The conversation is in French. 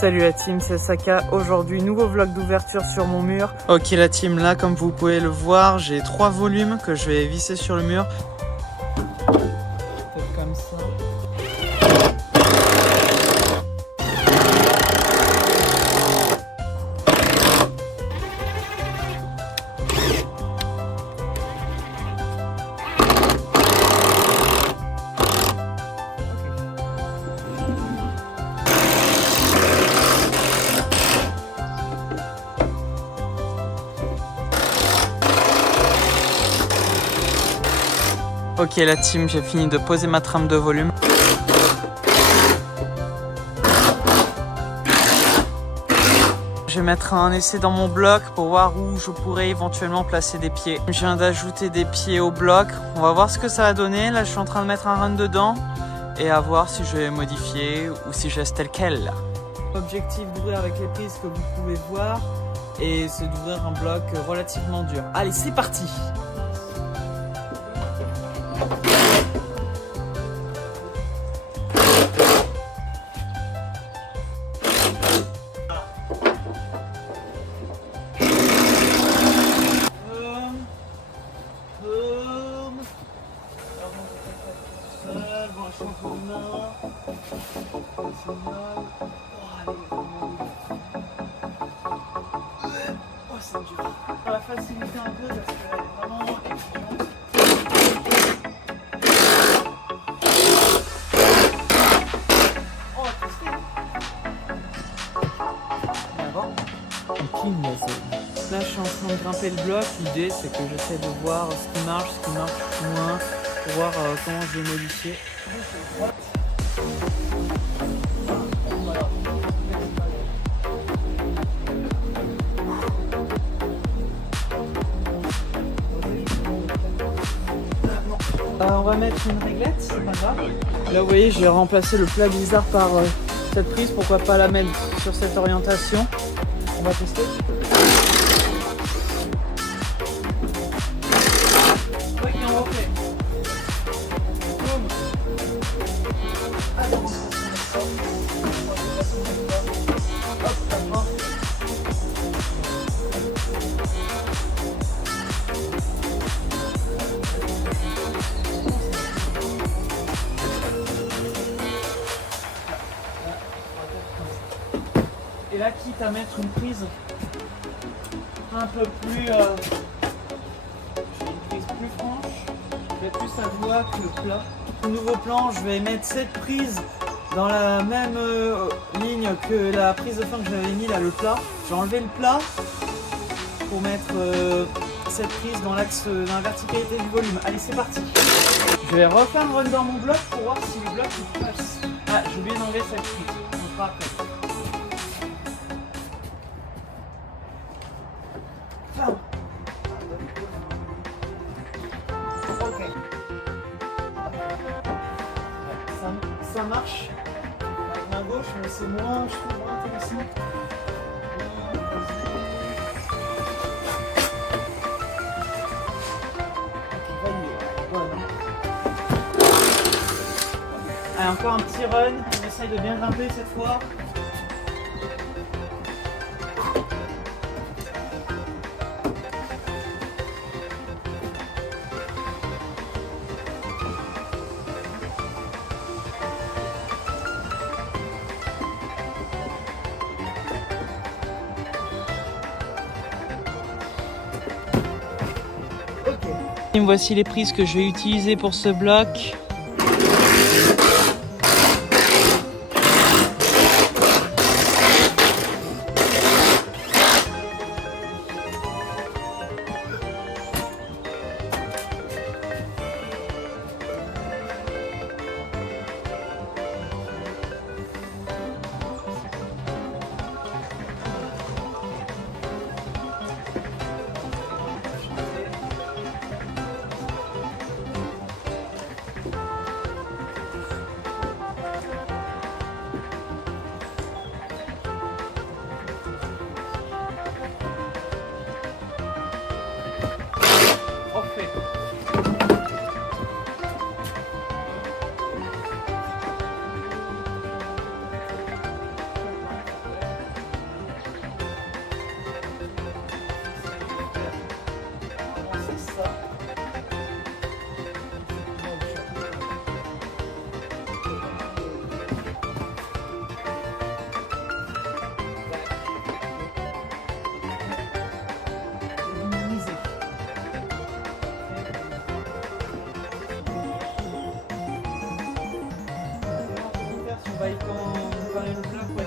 Salut la team, c'est Saka. Aujourd'hui, nouveau vlog d'ouverture sur mon mur. Ok la team, là comme vous pouvez le voir, j'ai 3 volumes que je vais visser sur le mur. Peut-être comme ça. Ok la team, j'ai fini de poser ma trame de volume. Je vais mettre un essai dans mon bloc pour voir où je pourrais éventuellement placer des pieds. Je viens d'ajouter des pieds au bloc. On va voir ce que ça va donner. Là je suis en train de mettre un run dedans et à voir si je vais modifier ou si je laisse tel quel. L'objectif d'ouvrir avec les prises que vous pouvez voir et c'est d'ouvrir un bloc relativement dur. Allez, c'est parti! C'est dur. On va faciliter un peu parce qu'elle est vraiment exigeante. Oh, là, je suis en train de grimper le bloc. L'idée, c'est que j'essaie de voir ce qui marche moins, pour voir comment je vais modifier. On va mettre une réglette, c'est pas grave. Là, vous voyez, j'ai remplacé le plat bizarre par cette prise. Pourquoi pas la mettre sur cette orientation? On va tester. Ok, on refait. Boum. Allez, hop, d'accord. Et là, quitte à mettre une prise un peu plus, j'ai une prise plus franche, je vais plus à voix que le plat. Au nouveau plan, je vais mettre cette prise dans la même ligne que la prise de fin que j'avais mis là, le plat. J'ai enlevé le plat pour mettre cette prise dans l'axe, dans la verticalité du volume. Allez, c'est parti. Je vais refaire un run dans mon bloc pour voir si le bloc il passe. Ah, j'ai oublié d'enlever cette prise. On fera après. Ok. Ça marche avec ma gauche, mais c'est moins, je trouve moins intéressant. Voilà. Allez, encore un petit run, on essaye de bien grimper cette fois. Voici les prises que je vais utiliser pour ce bloc. va y préparer le plat,